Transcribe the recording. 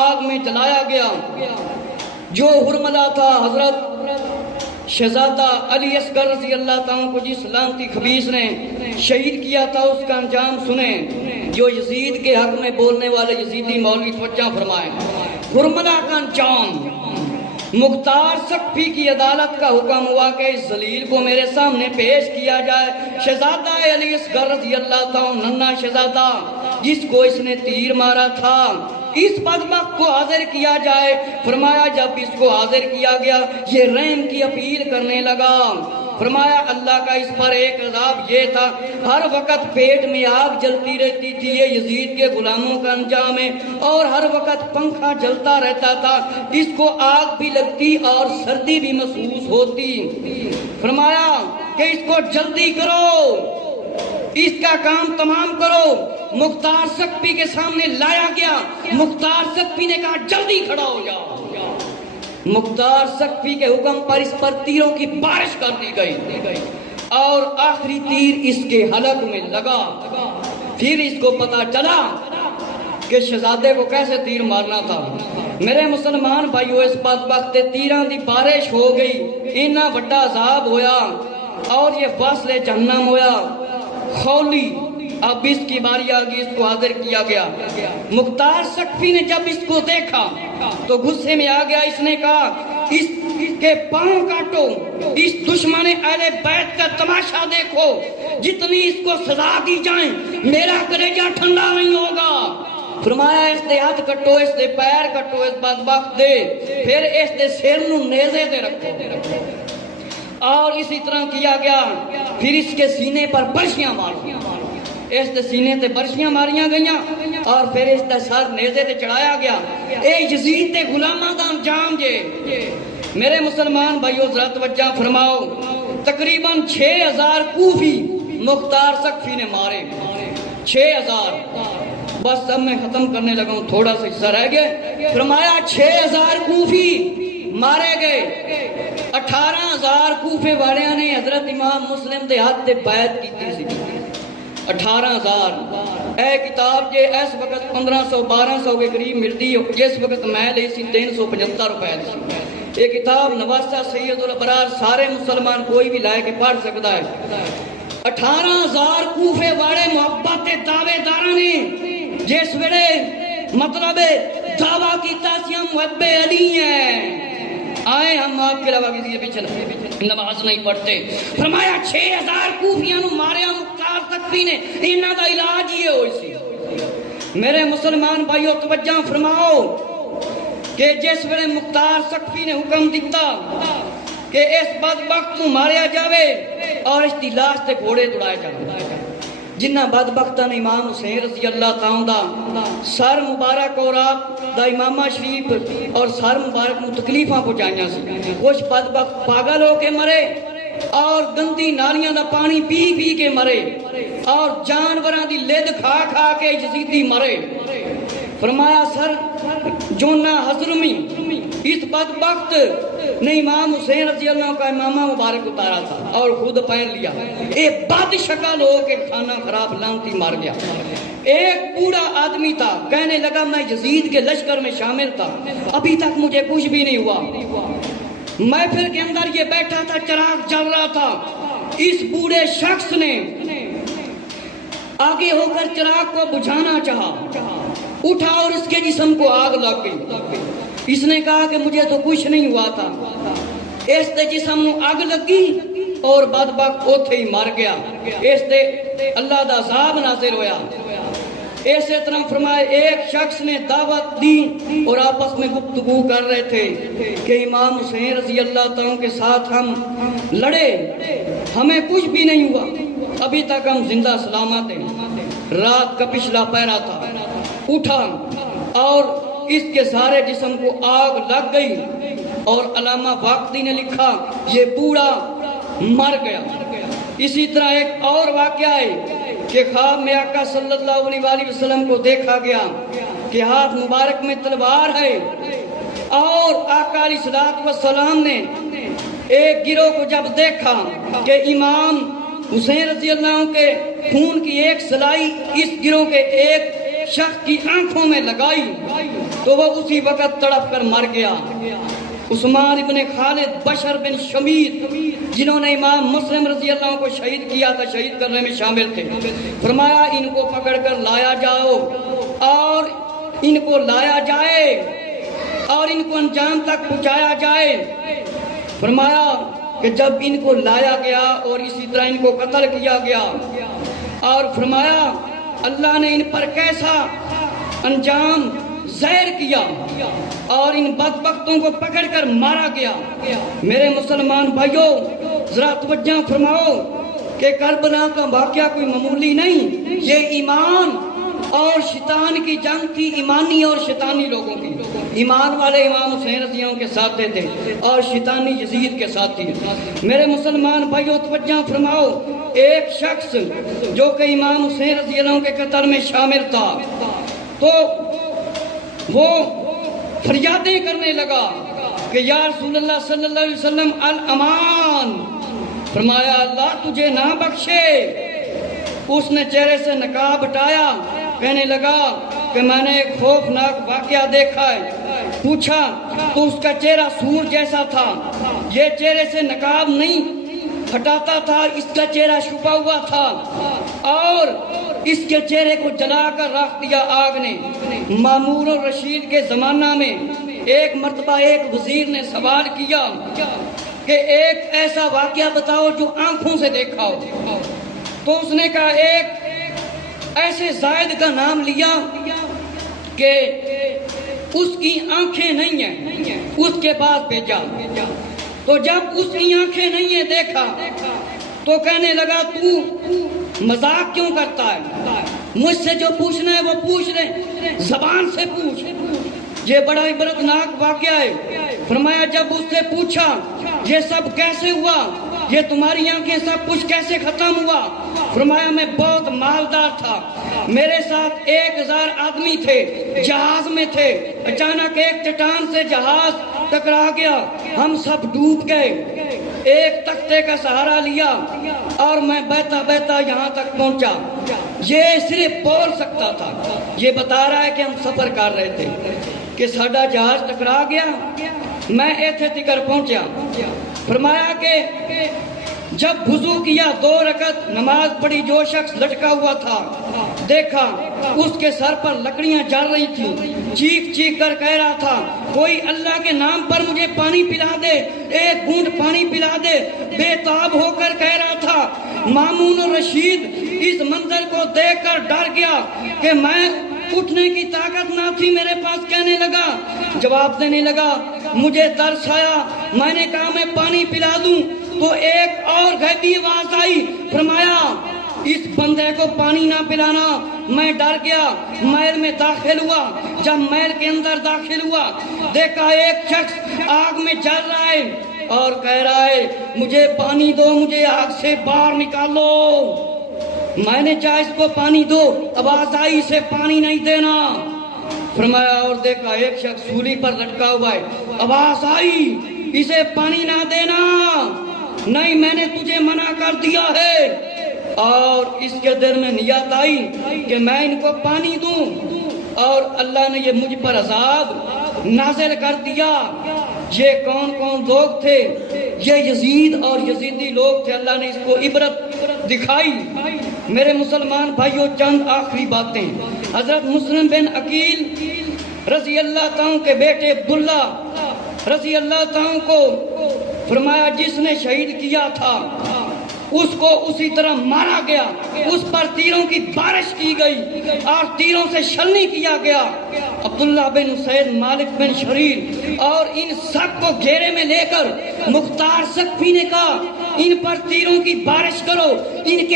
آگ میں جلایا گیا۔ جو حرملہ تھا حضرت شہزادہ علی اصغر رضی اللہ تعالیٰ کو جس لعنتی خبیث نے شہید کیا تھا، اس کا انجام سنیں۔ جو یزید کے حق میں بولنے والے یزیدی مولوی توجہ فرمائیں۔ حرملہ کا انجام، مختار سقفی کی عدالت کا حکم ہوا کہ اس ذلیل کو میرے سامنے پیش کیا جائے۔ شہزادہ علی اصغر رضی اللہ تعالیٰ ننھا شہزادہ جس کو اس نے تیر مارا تھا، اس بدبخت کو حاضر کیا جائے۔ فرمایا جب اس کو حاضر کیا گیا یہ رحم کی اپیل کرنے لگا۔ فرمایا اللہ کا اس پر ایک عذاب یہ تھا، ہر وقت پیٹ میں آگ جلتی رہتی تھی، یہ یزید کے غلاموں کا انجام ہے، اور ہر وقت پنکھا جلتا رہتا تھا، اس کو آگ بھی لگتی اور سردی بھی محسوس ہوتی۔ فرمایا کہ اس کو جلدی کرو، اس کا کام تمام کرو۔ مختار سقفی کے سامنے لایا گیا۔ مختار سقفی نے کہا جلدی کھڑا ہو جاؤ۔ مختار سقفی کے حکم پر اس پر تیروں کی بارش کر دی گئی اور آخری تیر اس کے حلق میں لگا۔ پھر اس کو پتا چلا کہ شہزادے کو کیسے تیر مارنا تھا۔ میرے مسلمان بھائیو، اس بدبخت تیراں دی بارش ہو گئی، اینا بڑا عذاب ہویا اور یہ فاصلے جہنم ہویا۔ خولی اب اس کی باری آگئی، اس کو حاضر کیا گیا۔ مختار سقفی نے جب اس کو دیکھا تو غصے میں آ گیا۔ اس نے کہا اس کے پاؤں کاٹو، اس دشمن اہل بیت کا تماشا دیکھو، جتنی اس کو سزا دی جائیں میرا کلیجہ ٹھنڈا نہیں ہوگا۔ فرمایا اس دے ہاتھ کٹو، اس دے پیر کٹو، اس بدبخت دے، پھر اس دے سر نو نیزے دے رکھو، اور اسی طرح کیا گیا۔ پھر اس کے سینے پر برشیاں ماری، اس دے سینے تے برشیاں ماریاں گئیاں، اور پھر اس دے سر نیزے تے چڑھایا گیا۔ اے یزید تے غلاماں دا انجام جے۔ میرے مسلمان بھائیو ذرا توجہ فرماؤ، تقریباً 6000 کوفی مختار سقفی نے مارے، 6000۔ بس اب میں ختم کرنے لگا ہوں، تھوڑا سا حصہ رہ گیا۔ فرمایا 6000 کوفی مارے گئے۔ 18000 کوفے والیاں نے حضرت امام مسلم دے ہاتھ تے بیعت کیتی سی۔ 18000 اے کتاب جے اس وقت 1500-1200 کے قریب ملتی ہے، جس وقت میں لئی سی 375 روپے دی۔ یہ کتاب نواسہ سید الابرار سارے مسلمان کوئی بھی لائے کے پڑھ سکتا ہے۔ 18000 کوفے والے محبت دعوے داراں نے جس ویلے مطلب دعویٰ کیتا سی ہم محب علی ہیں، آئے ہم آپ کے علاوہ کسی کے پیچھے نماز نہیں پڑھتے۔ فرمایا 6000 کوفیاں نو ماریا مختار سقفی نے، انہاں دا علاج یہ ہوئی سی۔ میرے مسلمان بھائیو توجہ فرماؤ کہ جس ویلے مختار سقفی نے حکم دیتا کہ اس بدبخت کو ماریا جاوے اور اس دی لاش تے گھوڑے دوڑائے جاوے، جنہ بدبختاں نے امام حسین رضی اللہ تعالیٰ دا سر مبارک اور آپ دا امامہ شریف اور سر مبارک نو تکلیفاں پہنچائیاں سی۔ کچھ بدبخت پاگل ہو کے مرے اور گندی نالیاں دا پانی پی پی کے مرے اور جانوراں دی لد کھا کھا کے یزیدی مرے۔ فرمایا سر جونا حضرمی اس بدبخت نے امام حسین رضی اللہ کا امامہ مبارک اتارا تھا اور خود پہن لیا۔ ایک بد شکل ہو کے کھانا خراب لانتی مار گیا۔ ایک بوڑھا آدمی تھا، کہنے لگا میں یزید کے لشکر میں شامل تھا، ابھی تک مجھے کچھ بھی نہیں ہوا۔ محفل کے اندر یہ بیٹھا تھا، چراغ جل رہا تھا۔ اس بوڑھے شخص نے آگے ہو کر چراغ کو بجھانا چاہا، اٹھا اور اس کے جسم کو آگ لگ گئی۔ اس نے کہا کہ مجھے تو کچھ نہیں ہوا تھا۔ اس دے جسم نو آگ لگی اور بدبخت اوتھے ہی مر گیا۔ اس دے اللہ دا عذاب نازل ہویا۔ اسی طرح فرمائے ایک شخص نے دعوت دی اور آپس میں گفتگو کر رہے تھے کہ امام حسین رضی اللہ تعالیٰ کے ساتھ ہم لڑے، ہمیں کچھ بھی نہیں ہوا، ابھی تک ہم زندہ سلامت ہیں۔ رات کا پچھلا پہرا تھا، اٹھا اور اس کے سارے جسم کو آگ لگ گئی اور علامہ واقعی نے لکھا یہ بوڑھا مر گیا۔ اسی طرح ایک اور واقعہ ہے کہ خواب میں آقا صلی اللہ علیہ وآلہ وسلم کو دیکھا گیا کہ ہاتھ مبارک میں تلوار ہے، اور آقا علیہ السلام نے ایک گروہ کو جب دیکھا کہ امام حسین رضی اللہ عنہ کے خون کی ایک سلائی اس گروہ کے ایک شخص کی آنکھوں میں لگائی تو وہ اسی وقت تڑپ کر مر گیا۔ عثمان ابن خالد بشر بن شمیر جنہوں نے امام مسلم رضی اللہ عنہ کو شہید کیا تھا، شہید کرنے میں شامل تھے، فرمایا ان کو پکڑ کر لایا جاؤ اور ان کو لایا جائے اور ان کو انجام تک پہنچایا جائے۔ فرمایا کہ جب ان کو لایا گیا اور اسی طرح ان کو قتل کیا گیا، اور فرمایا اللہ نے ان پر کیسا انجام ظاہر کیا اور ان بدبختوں کو پکڑ کر مارا گیا۔ میرے مسلمان بھائیوں ذرا توجہ فرماؤ کہ کربلا کا واقعہ کوئی معمولی نہیں، یہ ایمان اور شیطان کی جنگ تھی، ایمانی اور شیطانی لوگوں کی۔ ایمان والے امام حسین رضی اللہ عنہ کے ساتھ تھے اور شیطانی یزید کے ساتھ تھی۔ میرے مسلمان بھائیوں توجہ فرماؤ، ایک شخص جو کہ امام حسین رضی اللہ عنہ کے قتل میں شامل تھا تو وہ فریادیں کرنے لگا کہ یا رسول اللہ صلی اللہ علیہ وسلم الامان، فرمایا اللہ تجھے نہ بخشے۔ اس نے چہرے سے نقاب ہٹایا، کہنے لگا کہ میں نے ایک خوفناک واقعہ دیکھا ہے۔ پوچھا تو اس کا چہرہ سور جیسا تھا، یہ چہرے سے نقاب نہیں ہٹاتا تھا، اس کا چہرہ چھپا ہوا تھا اور اس کے چہرے کو جلا کر رکھ دیا آگ نے۔ مامون الرشید کے زمانہ میں ایک مرتبہ ایک وزیر نے سوال کیا کہ ایک ایسا واقعہ بتاؤ جو آنکھوں سے دیکھا ہو، تو اس نے کہا ایک ایسے زائد کا نام لیا کہ اس کی آنکھیں نہیں ہیں، اس کے پاس بھیجا، تو جب اس کی آنکھیں نہیں ہیں دیکھا تو کہنے لگا تو مذاق کیوں کرتا ہے، مجھ سے جو پوچھنا ہے وہ پوچھ لے، زبان سے پوچھ۔ یہ بڑا عبرتناک واقعہ ہے۔ فرمایا جب اس سے پوچھا یہ سب کیسے ہوا، یہ تمہاری آنکھیں سب کچھ کیسے ختم ہوا، فرمایا میں بہت مالدار تھا، میرے ساتھ 1000 آدمی تھے، جہاز میں تھے، اچانک ایک چٹان سے جہاز ٹکرا گیا، ہم سب ڈوب گئے، ایک تختے کا سہارا لیا اور میں بہتا بہتا یہاں تک پہنچا۔ یہ صرف بول سکتا تھا، یہ بتا رہا ہے کہ ہم سفر کر رہے تھے کہ ساڈا جہاز ٹکرا گیا، میں ایتھے تکر پہنچا۔ فرمایا کہ جب وضو کیا 2 رکعت نماز پڑھی، جو شخص لٹکا ہوا تھا دیکھا اس کے سر پر لکڑیاں جل رہی تھی، چیخ چیخ کر کہہ رہا تھا کوئی اللہ کے نام پر مجھے پانی پلا دے، ایک گھونٹ پانی پلا دے، بے تاب ہو کر کہہ رہا تھا۔ مامون الرشید اس منظر کو دیکھ کر ڈر گیا کہ میں اٹھنے کی طاقت نہ تھی میرے پاس، کہنے لگا، جواب دینے لگا مجھے ترس آیا، میں نے کہا میں پانی پلا دوں، تو ایک اور غیبی آواز آئی، فرمایا اس بندے کو پانی نہ پلانا۔ میں ڈر گیا، محل میں داخل ہوا، جب محل کے اندر داخل ہوا دیکھا ایک شخص آگ میں جل رہا ہے اور کہہ رہا ہے مجھے پانی دو، مجھے آگ سے باہر نکالو۔ میں نے چاہا اس کو پانی دو، آواز آئی اسے پانی نہیں دینا۔ فرمایا اور دیکھا ایک شخص سولی پر لٹکا ہوا ہے، آواز آئی اسے پانی نہ دینا، نہیں میں نے تجھے منع کر دیا ہے۔ اور اس کے دل میں نیت آئی کہ میں ان کو پانی دوں، اور اللہ نے یہ مجھ پر عذاب نازل کر دیا۔ یہ کون کون لوگ تھے؟ یہ یزید اور یزیدی لوگ تھے، اللہ نے اس کو عبرت دکھائی۔ میرے مسلمان بھائیوں چند آخری باتیں، حضرت مسلم بن عقیل رضی اللہ تعالیٰ کے بیٹے عبداللہ رضی اللہ تعالیٰ کو فرمایا جس نے شہید کیا تھا اس کو اسی طرح مارا گیا، اس پر تیروں کی بارش کی گئی اور تیروں سے شلنی کیا گیا۔ عبداللہ بن سید، مالک بن شریر اور ان سب کو گھیرے میں لے کر مختار سقفی نے کہا ان پر تیروں کی بارش کرو، ان کے